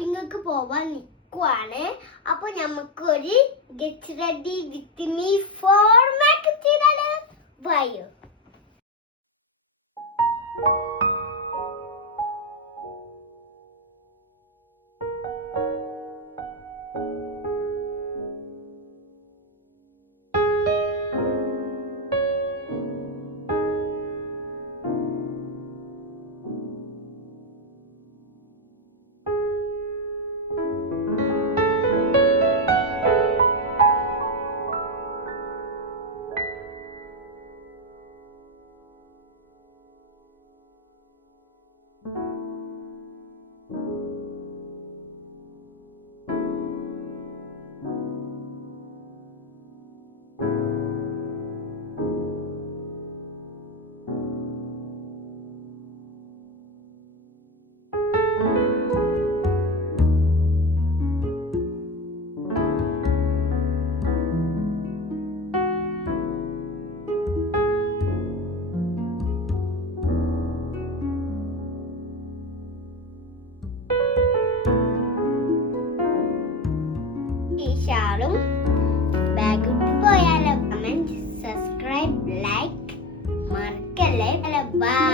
Shopping പോവാൻ നിൽക്കുവാണ്. അപ്പൊ നമുക്കൊരു get ready with me for makeup ചെയ്താലോ? വായോ. ഷാളും ബാഗ് ഇട്ട് പോയാലോ? കമന്റ്, സബ്സ്ക്രൈബ്, ലൈക്ക് മറക്കല്ലേ. ബൈ.